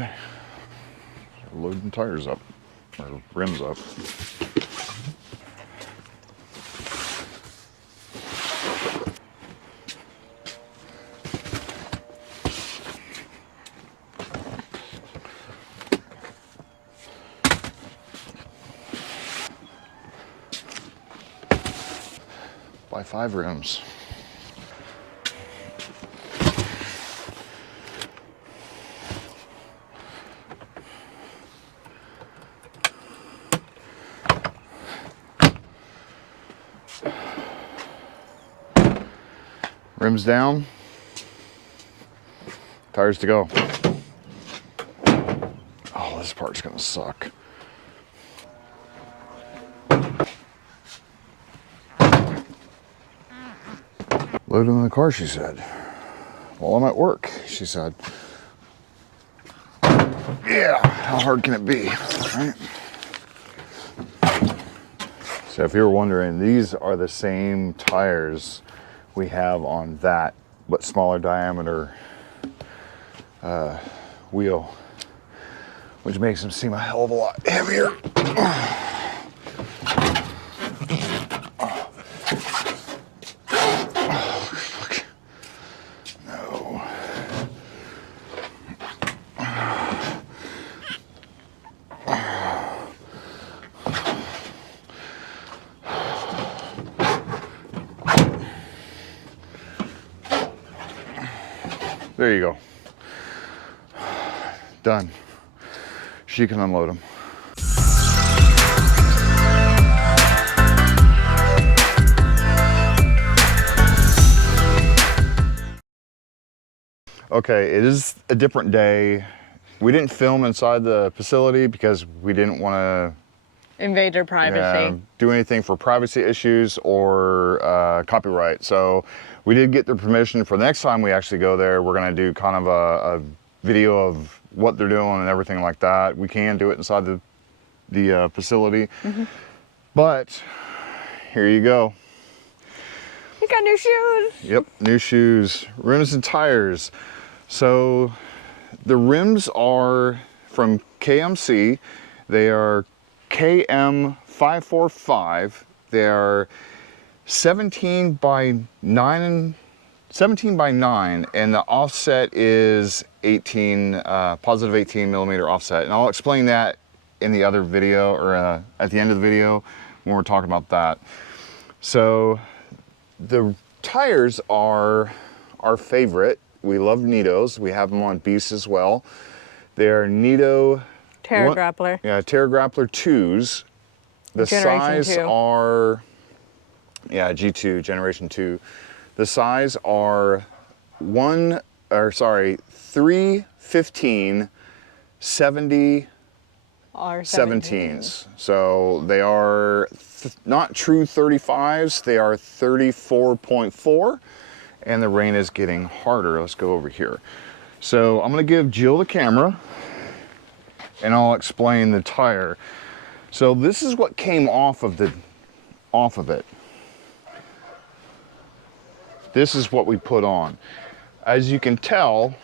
Okay, loading tires up, or rims up. Buy 5 rims. Rims down, tires to go. Oh, this part's gonna suck. Load in the car, she said. While I'm at work, she said. Yeah, how hard can it be, right? So if you're wondering, these are the same tires we have on that, but smaller diameter wheel, which makes them seem a hell of a lot heavier. No. There you go. Done. She can unload them. Okay, it is a different day. We didn't film inside the facility because we didn't want to invade your privacy. Do anything for privacy issues or copyright. So we did get their permission for the next time we actually go there. We're going to do kind of a video of what they're doing and everything like that. We can do it inside the facility. Mm-hmm. But here you go. You got new shoes. Yep, new shoes, rims and tires. So the rims are from KMC. They are KM545. They are 17 by 9, and the offset is 18, positive 18 millimeter offset. And I'll explain that in the other video, or at the end of the video when we're talking about that. So the tires are our favorite. We love Nittos. We have them on beasts as well. They are Nitto Terra Grappler. Yeah, Terra Grappler 2s. The size are, yeah, G2, generation 2. The size are 315 70 17s. So they are not true 35s, they are 34.4, and the rain is getting harder. Let's go over here. So I'm gonna give Jill the camera and I'll explain the tire. So this is what came off of it. This is what we put on. As you can tell,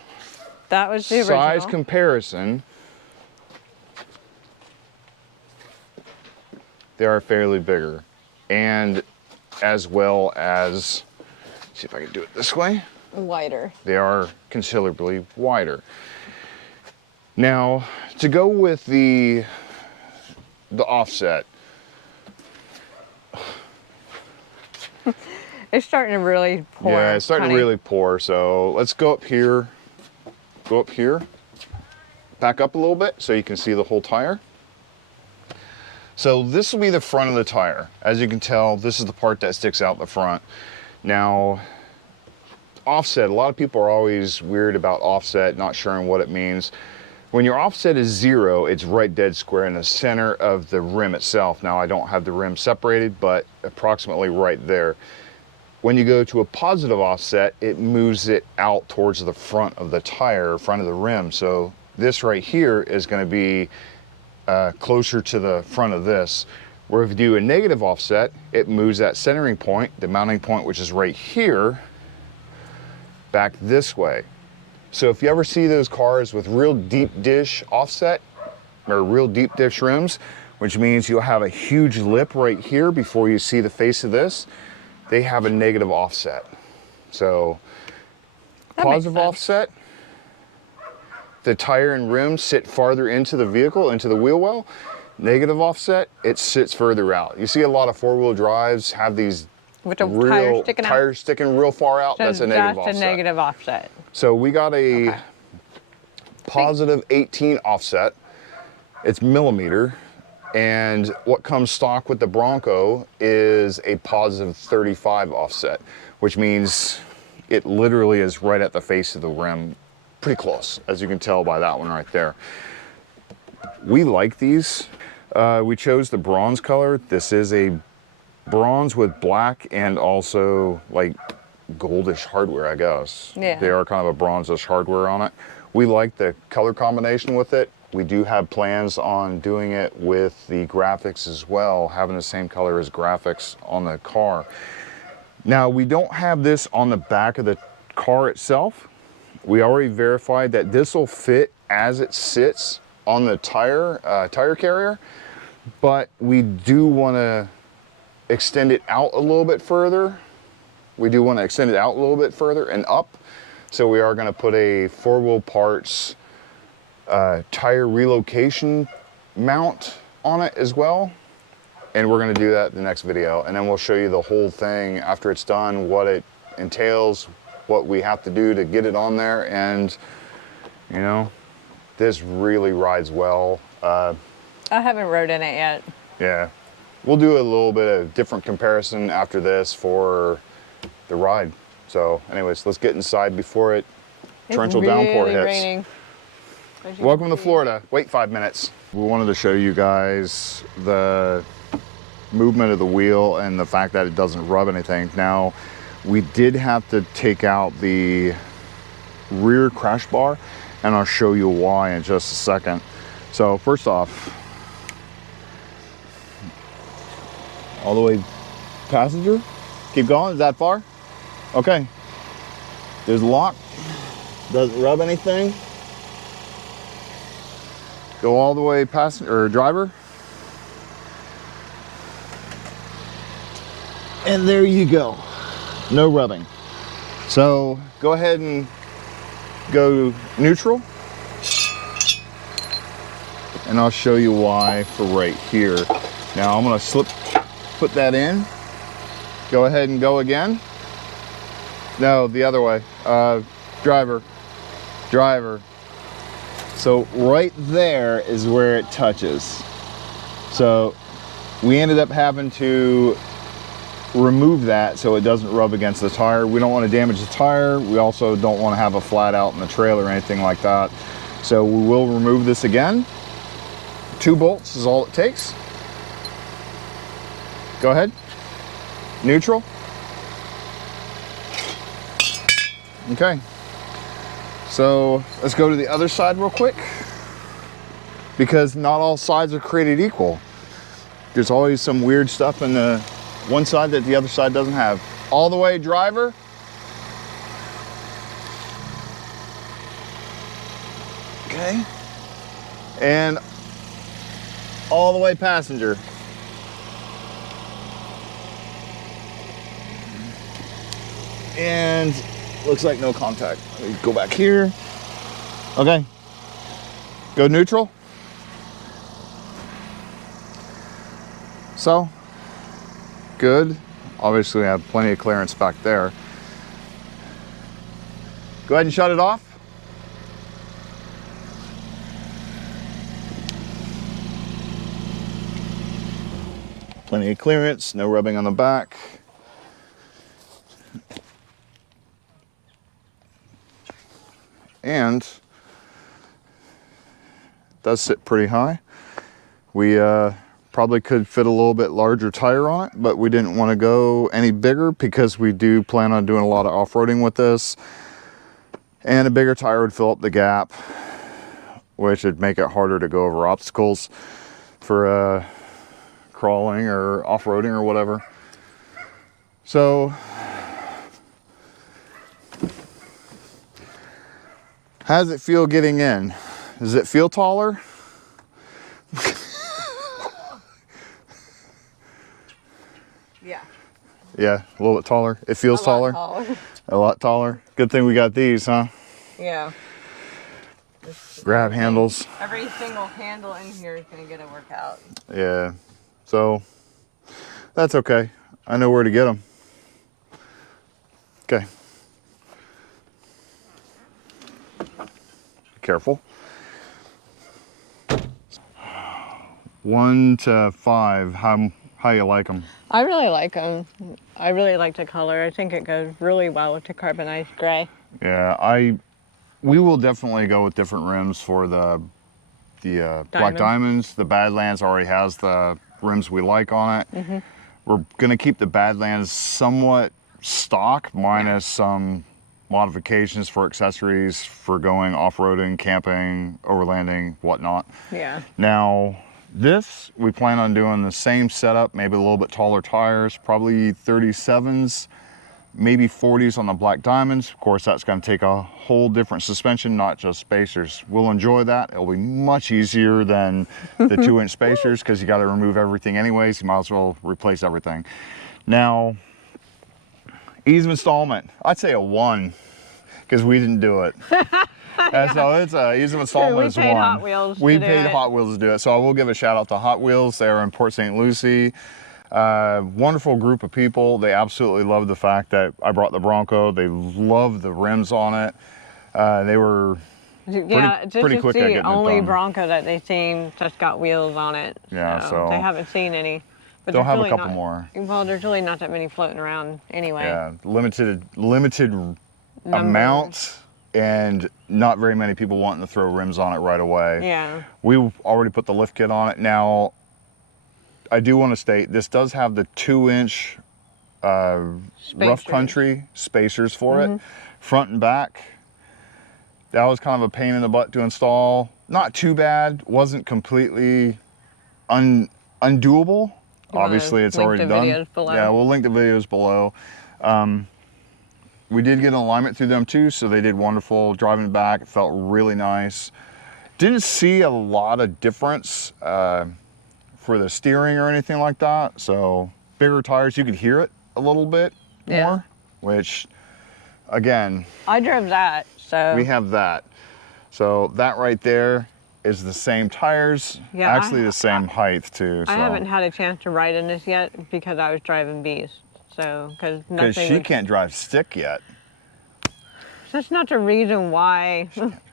that was the original. Size comparison, they are fairly bigger, and as well as, see if I can do it this way, wider. They are considerably wider. Now, to go with the offset, it's starting to really pour. Yeah, it's starting to really pour. So let's go up here, back up a little bit so you can see the whole tire. So this will be the front of the tire. As you can tell, this is the part that sticks out the front. Now, offset, a lot of people are always weird about offset, not sure what it means. When your offset is 0, it's right dead square in the center of the rim itself. Now, I don't have the rim separated, but approximately right there. When you go to a positive offset, it moves it out towards the front of the tire, front of the rim. So this right here is going to be closer to the front of this. Where if you do a negative offset, it moves that centering point, the mounting point, which is right here, back this way. So if you ever see those cars with real deep dish offset or real deep dish rims, which means you'll have a huge lip right here before you see the face of this, they have a negative offset. So That positive makes sense. offset, the tire and rim sit farther into the vehicle, into the wheel well. Negative offset, it sits further out. You see a lot of four-wheel drives have these With the real tires sticking real far out. So That's a negative that's offset. a negative offset. So we got a Okay. positive 18 offset. It's millimeter. And what comes stock with the Bronco is a positive 35 offset, which means it literally is right at the face of the rim, pretty close, as you can tell by that one right there. We like these. We chose the bronze color. This is a bronze with black and also like goldish hardware, I guess. Yeah. They are kind of a bronzish hardware on it. We like the color combination with it. We do have plans on doing it with the graphics as well, having the same color as graphics on the car. Now, we don't have this on the back of the car itself. We already verified that this will fit as it sits on the tire carrier, but we do want to extend it out a little bit further. We do want to extend it out a little bit further and up. So we are going to put a 4-wheel parts tire relocation mount on it as well. And we're going to do that in the next video. And then we'll show you the whole thing after it's done, what it entails, what we have to do to get it on there. And, you know, this really rides well. I haven't rode in it yet. Yeah. We'll do a little bit of different comparison after this for the ride. So anyways, let's get inside before torrential downpour hits. Raining. Welcome to Florida. Wait 5 minutes. We wanted to show you guys the movement of the wheel and the fact that it doesn't rub anything. Now, we did have to take out the rear crash bar, and I'll show you why in just a second. So first off, all the way passenger. Keep going, is that far? Okay. There's a lock. Doesn't rub anything. Go all the way passenger or driver. And there you go. No rubbing. So go ahead and go neutral. And I'll show you why for right here. Now I'm gonna put that in. Go ahead and go again. No, the other way. Driver. So right there is where it touches. So we ended up having to remove that so it doesn't rub against the tire. We don't want to damage the tire. We also don't want to have a flat out in the trailer or anything like that. So we will remove this again. 2 bolts is all it takes. Go ahead. Neutral. Okay. So let's go to the other side real quick, because not all sides are created equal. There's always some weird stuff in the one side that the other side doesn't have. All the way driver. Okay. And all the way passenger. And looks like no contact. Let me go back here. Okay. Go neutral. So, good. Obviously we have plenty of clearance back there. Go ahead and shut it off. Plenty of clearance, no rubbing on the back. And it does sit pretty high. We probably could fit a little bit larger tire on it, but we didn't want to go any bigger because we do plan on doing a lot of off-roading with this. And a bigger tire would fill up the gap, which would make it harder to go over obstacles for crawling or off-roading or whatever. So How does it feel getting in? Does it feel taller? Yeah. Yeah, a little bit taller. It feels taller. A lot taller. Good thing we got these, huh? Yeah. Grab handles. Every single handle in here is gonna get a workout. Yeah. So that's okay. I know where to get them. Okay. Careful. 1 to 5. How you like them? I really like them. I really like the color. I think it goes really well with the carbonized gray. Yeah, we will definitely go with different rims for the Black Diamonds. The Badlands already has the rims we like on it. Mm-hmm. We're gonna keep the Badlands somewhat stock, minus some modifications for accessories for going off-roading, camping, overlanding, whatnot. Yeah. Now, this, we plan on doing the same setup, maybe a little bit taller tires, probably 37s, maybe 40s on the Black Diamonds. Of course, that's going to take a whole different suspension, not just spacers. We'll enjoy that. It'll be much easier than the 2-inch spacers because you got to remove everything anyways. You might as well replace everything. Now, ease of installment, I'd say a 1 because we didn't do it. And so it's ease of installment is 1. We paid Hot Wheels We to do paid it. Hot Wheels to do it. So I will give a shout out to Hot Wheels. They are in Port St. Lucie. Wonderful group of people. They absolutely love the fact that I brought the Bronco. They love the rims on it. They were pretty quick at getting it done. the only Bronco that they've seen that's got wheels on it. Yeah, so they haven't seen any. But they'll there's have a really couple not, more. Well, there's really not that many floating around anyway. Yeah, limited amount, and not very many people wanting to throw rims on it right away. Yeah. We've already put the lift kit on it. Now, I do want to state, this does have the 2-inch rough country spacers for it, front and back. That was kind of a pain in the butt to install. Not too bad, wasn't completely undoable. Obviously, it's already done. Yeah, we'll link the videos below. We did get an alignment through them too, so they did wonderful driving back. It felt really nice. Didn't see a lot of difference for the steering or anything like that. So bigger tires, you could hear it a little bit more, which again, I drove that, so. We have that. So that right there is the same tires, actually the same height too. So. I haven't had a chance to ride in this yet because I was driving Beast. So, because she can't drive stick yet. That's not the reason why.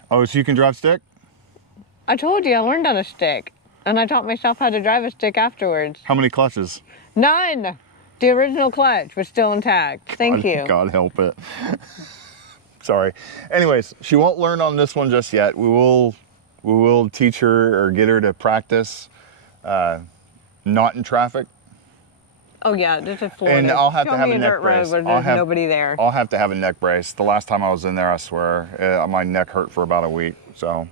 Oh, so you can drive stick? I told you I learned on a stick, and I taught myself how to drive a stick afterwards. How many clutches? None. The original clutch was still intact. Thank you. God help it. Sorry. Anyways, she won't learn on this one just yet. We will teach her or get her to practice, not in traffic. Oh yeah, this is Florida. And I'll have Show to have me a neck dirt brace. road where there's nobody there. I'll have to have a neck brace. The last time I was in there, I swear, my neck hurt for about a week. So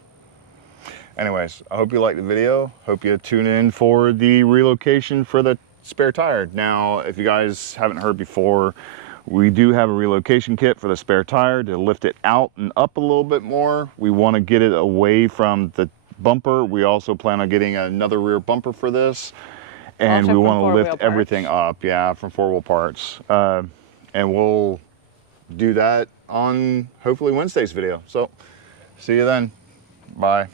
anyways, I hope you liked the video. Hope you tune in for the relocation for the spare tire. Now, if you guys haven't heard before, we do have a relocation kit for the spare tire to lift it out and up a little bit more. We want to get it away from the bumper. We also plan on getting another rear bumper for this. And Also we want to lift parts. everything up, from 4-wheel parts. And we'll do that on hopefully Wednesday's video. So see you then. Bye.